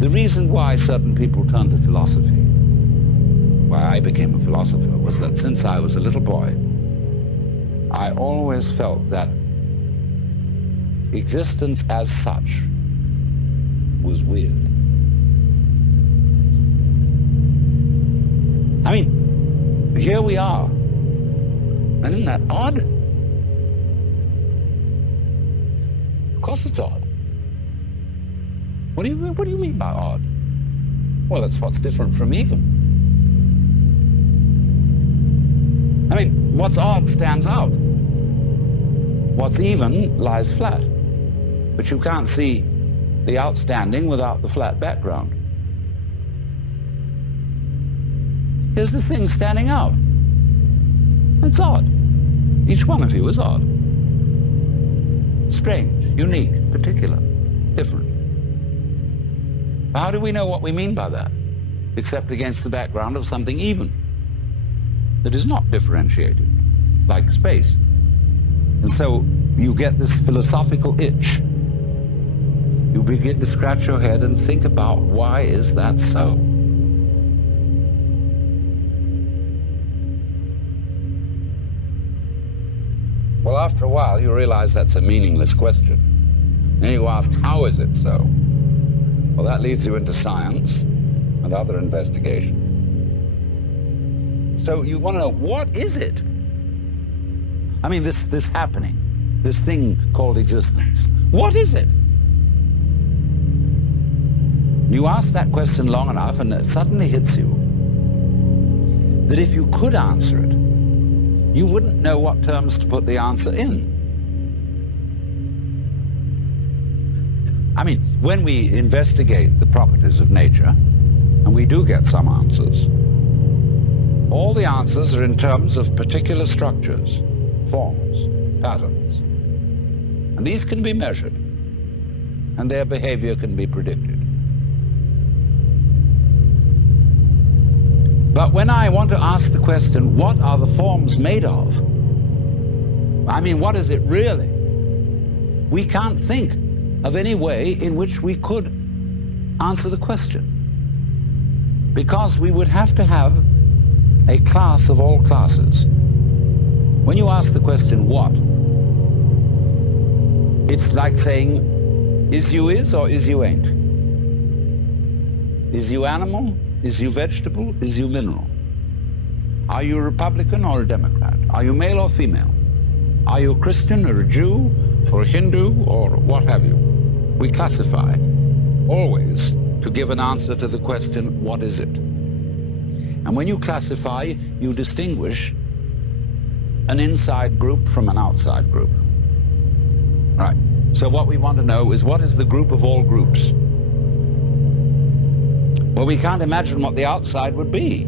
The reason why certain people turn to philosophy, why I became a philosopher, was that since I was a little boy, I always felt that existence as such was weird. I mean, here we are. And isn't that odd? Of course it's odd. What do you mean by odd? Well, that's what's different from even. I mean, what's odd stands out. What's even lies flat. But you can't see the outstanding without the flat background. Here's the thing standing out. It's odd. Each one of you is odd. Strange, unique, particular, different. How do we know what we mean by that, except against the background of something even, that is not differentiated, like space? And so you get this philosophical itch. You begin to scratch your head and think about, why is that so? Well, after a while, you realize that's a meaningless question. Then you ask, how is it so? Well, that leads you into science and other investigation. So you want to know, what is it? I mean, this happening, this thing called existence. What is it? You ask that question long enough and it suddenly hits you that if you could answer it, you wouldn't know what terms to put the answer in. I mean, when we investigate the properties of nature, and we do get some answers, all the answers are in terms of particular structures, forms, patterns. And these can be measured, and their behavior can be predicted. But when I want to ask the question, what are the forms made of? I mean, what is it really? We can't think of any way in which we could answer the question, because we would have to have a class of all classes. When you ask the question, what? It's like saying, is you is or is you ain't? Is you animal? Is you vegetable? Is you mineral? Are you a Republican or a Democrat? Are you male or female? Are you a Christian or a Jew or a Hindu or what have you? We classify always to give an answer to the question, what is it? And when you classify, you distinguish an inside group from an outside group. Right. So what we want to know is, what is the group of all groups? Well, we can't imagine what the outside would be.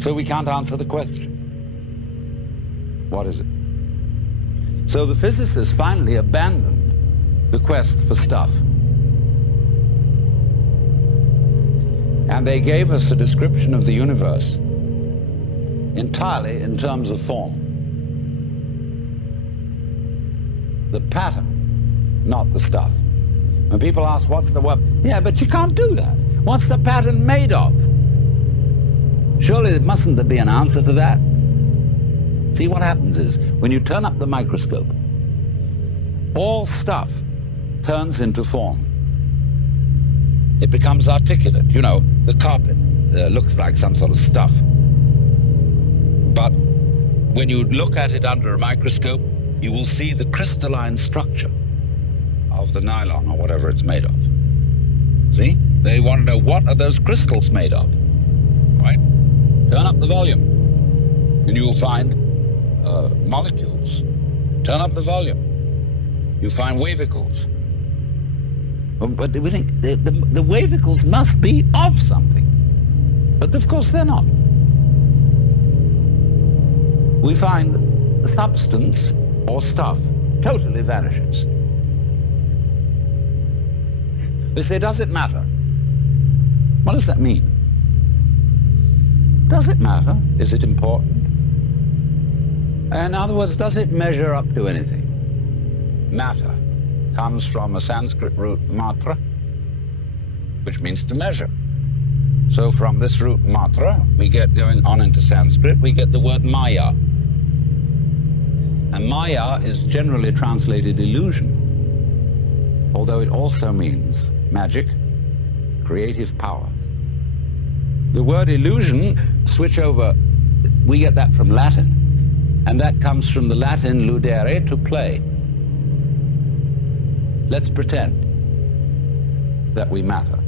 So we can't answer the question. What is it? So the physicists finally abandoned the quest for stuff. And they gave us a description of the universe entirely in terms of form. The pattern, not the stuff. When people ask, what's the what? Yeah, but you can't do that. What's the pattern made of? Surely mustn't there be an answer to that? See, what happens is, when you turn up the microscope, all stuff turns into form. It becomes articulate. You know, the carpet looks like some sort of stuff. But when you look at it under a microscope, you will see the crystalline structure of the nylon or whatever it's made of. See? They want to know, what are those crystals made of? Right? Turn up the volume and you will find molecules. Turn up the volume. You find wavicles. But we think the wavicles must be of something. But of course they're not. We find the substance or stuff totally vanishes. We say, does it matter? What does that mean? Does it matter? Is it important? In other words, does it measure up to anything? Matter comes from a Sanskrit root matra, which means to measure. So from this root matra, we get, going on into Sanskrit, we get the word maya. And maya is generally translated illusion, although it also means magic, creative power. The word illusion, switch over, we get that from Latin, and that comes from the Latin ludere, to play. Let's pretend that we matter.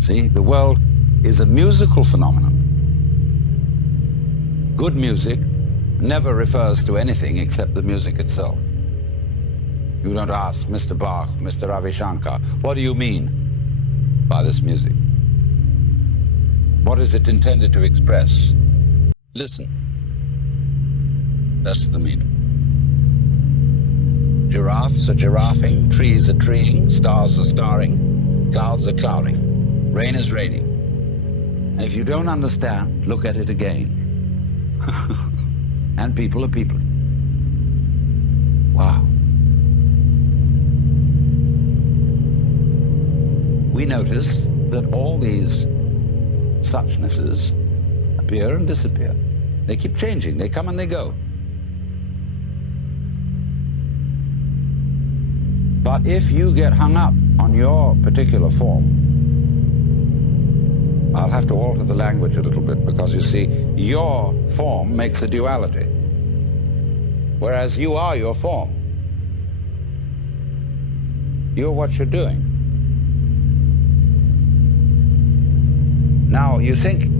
See, the world is a musical phenomenon. Good music never refers to anything except the music itself. You don't ask Mr. Bach, Mr. Ravi Shankar, what do you mean by this music? What is it intended to express? Listen. That's the meaning. Giraffes are giraffing, trees are treeing, stars are starring, clouds are clouding, rain is raining. And if you don't understand, look at it again. And people are people. Wow. We notice that all these suchnesses appear and disappear. They keep changing, they come and they go. But if you get hung up on your particular form, I'll have to alter the language a little bit, because you see, your form makes a duality, whereas you are your form. You're what you're doing. Now, you think,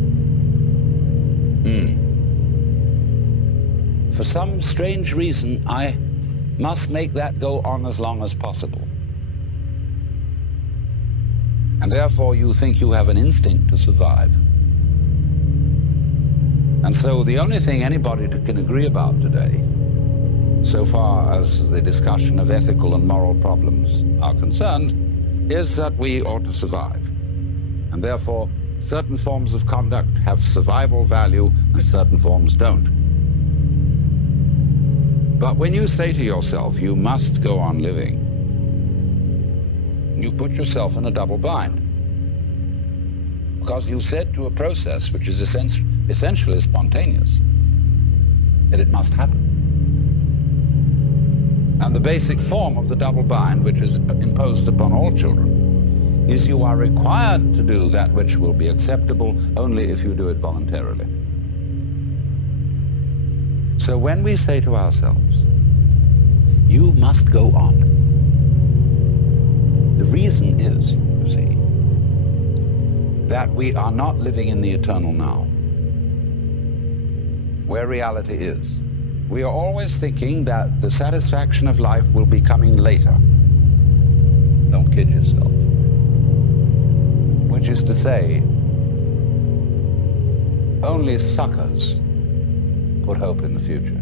for some strange reason, I must make that go on as long as possible. And therefore you think you have an instinct to survive. And so the only thing anybody can agree about today, so far as the discussion of ethical and moral problems are concerned, is that we ought to survive. And therefore, certain forms of conduct have survival value and certain forms don't. But when you say to yourself, you must go on living, you put yourself in a double bind. Because you said to a process which is essentially spontaneous that it must happen. And the basic form of the double bind, which is imposed upon all children, is you are required to do that which will be acceptable only if you do it voluntarily. So when we say to ourselves, you must go on, the reason is, you see, that we are not living in the eternal now, where reality is. We are always thinking that the satisfaction of life will be coming later. Don't kid yourself. Which is to say, only suckers put hope in the future.